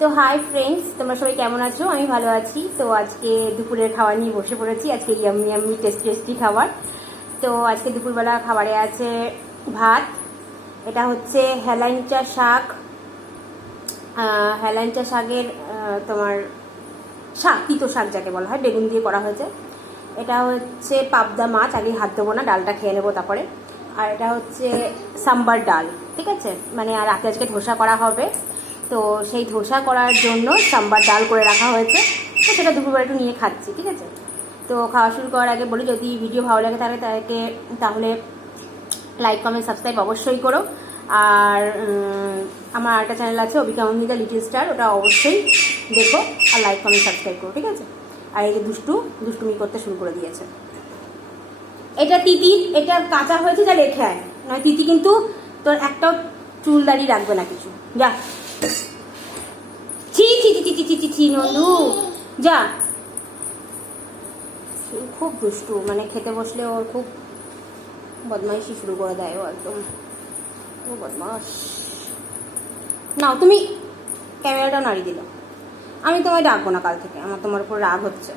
তো hi friends, তোমরা সবাই কেমন আছো? আমি ভালো আছি। তো আজকে দুপুরের খাবার নিয়ে বসে পড়েছি। আজকে ইয়াম্মি ইয়াম্মি টেস্টি খাবার। তো আজকে দুপুরবেলা খাবারে আছে ভাত, এটা হচ্ছে হেলাঞ্চা শাক, হেলাঞ্চা শাকের তোমার শাক, তিতো শাক যাকে বলা হয়, বেগুন দিয়ে করা হয়েছে। এটা হচ্ছে পাবদা মাছ, আগে হাত দেবো না, ডালটা খেয়ে নেবো তারপরে। আর এটা হচ্ছে সাম্বার ডাল, ঠিক আছে, মানে আর রাতে আজকে ধোসা করা হবে, তো সেই ধোসা করার জন্য সাম্বার ডাল করে রাখা হয়েছে। তো সেটা দুপুরবেলা একটু নিয়ে খাচ্ছি, ঠিক আছে। তো খাওয়া শুরু করার আগে বলি, যদি ভিডিও ভালো লাগে তাহলে লাইক কমেন্ট সাবস্ক্রাইব অবশ্যই করো। আর আমার আরেকটা চ্যানেল আছে অবিকা মমিতা লিটল স্টার, ওটা অবশ্যই দেখো আর লাইক কমেন্ট সাবস্ক্রাইব করো, ঠিক আছে। আর এই যে দুষ্টুমি করতে শুরু করে দিয়েছে। এটা তিতির, এটা কাঁচা হয়েছে, যা রেখে আয়, নয় তিতি কিন্তু তোর একটাও চুল দাড়ি রাখবে না কিছু, যা। ছি ছি ছি ছি ছি ছি ছি নন্দু, যা। খুব দুষ্টু, মানে খেতে বসলে ওর খুব বদমাইশি শুরু করে দেয় ও, একদম ও বদমাস। নাও তুমি, ক্যামেরাটাও নাড়িয়ে দিল। আমি তোমায় ডাকবো না কাল থেকে, আমার তোমার উপর রাগ হচ্ছে।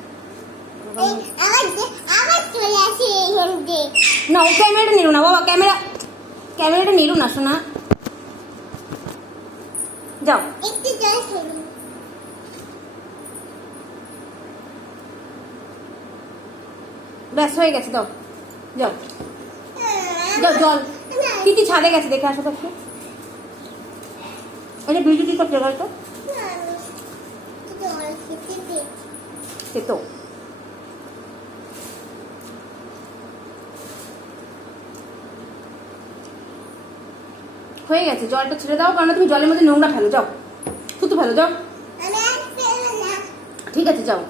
না, ও ক্যামেরাটা নিল না বাবা, ক্যামেরাটা নিল না শোনা, যাও। ব্যাস হয়ে গেছে, দাও যাও যাও, জল। তিতি ছাদে গেছে, দেখে আসো তো একটু। এটা ভিডিও কি করতে গেল তো হয়ে গেছে, জলটা ছেড়ে দাও, কারণ তুমি জলের মধ্যে নোংরা ফেলো, যাও থুতু ফেলো, যাও। ঠিক আছে, যাও।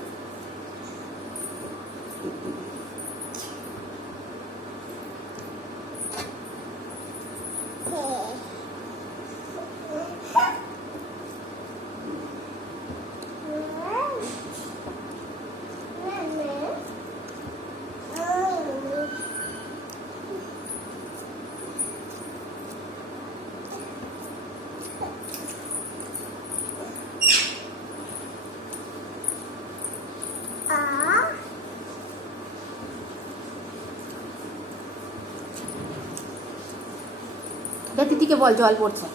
তিতিকে বল জল পড়ছে।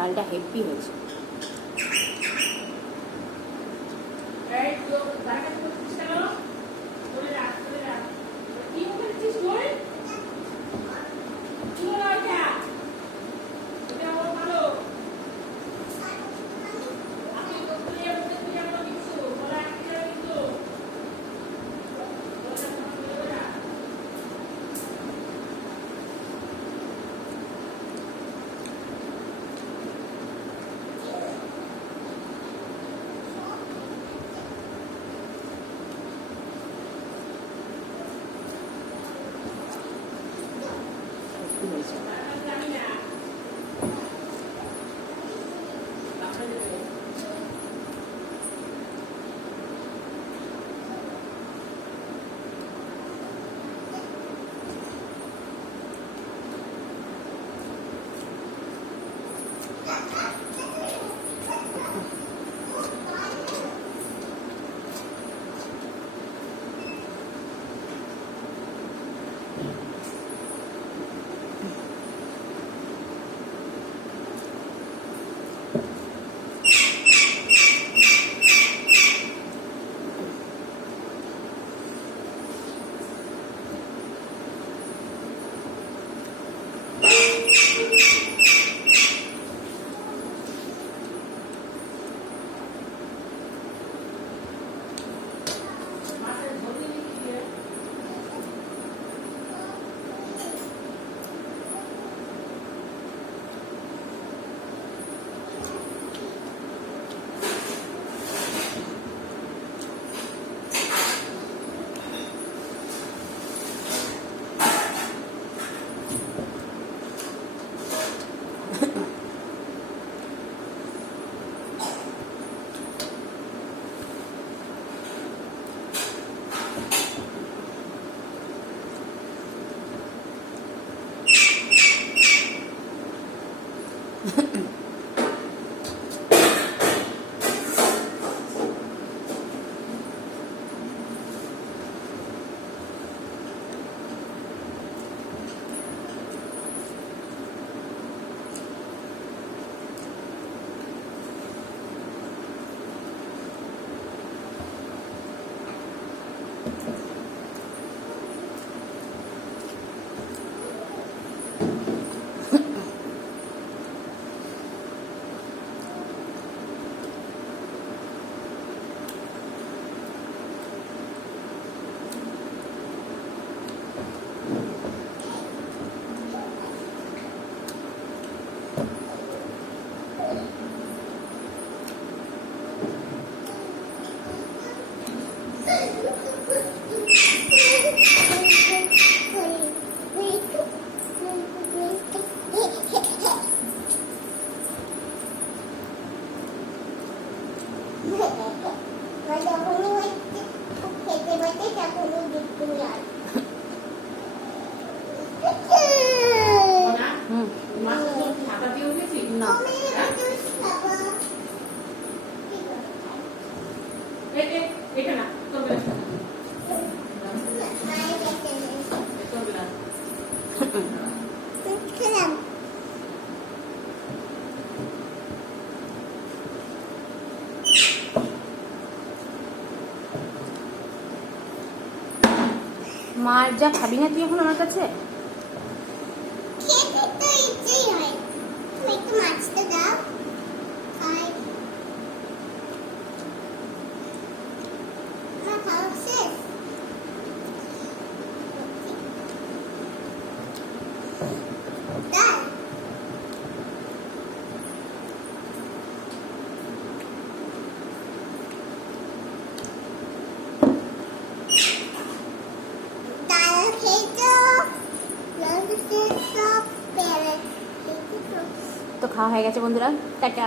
ডালটা হেভি হয়েছে। মার যা খাবি না তুই এখন আমার কাছে? খেতে তো ইচ্ছেই হয়, তুমি একটু মাছটা দাও, খাই। আমার খাওয়া শেষ। ডাল তো খাওয়া হয়ে গেছে বন্ধুরা, টাটা।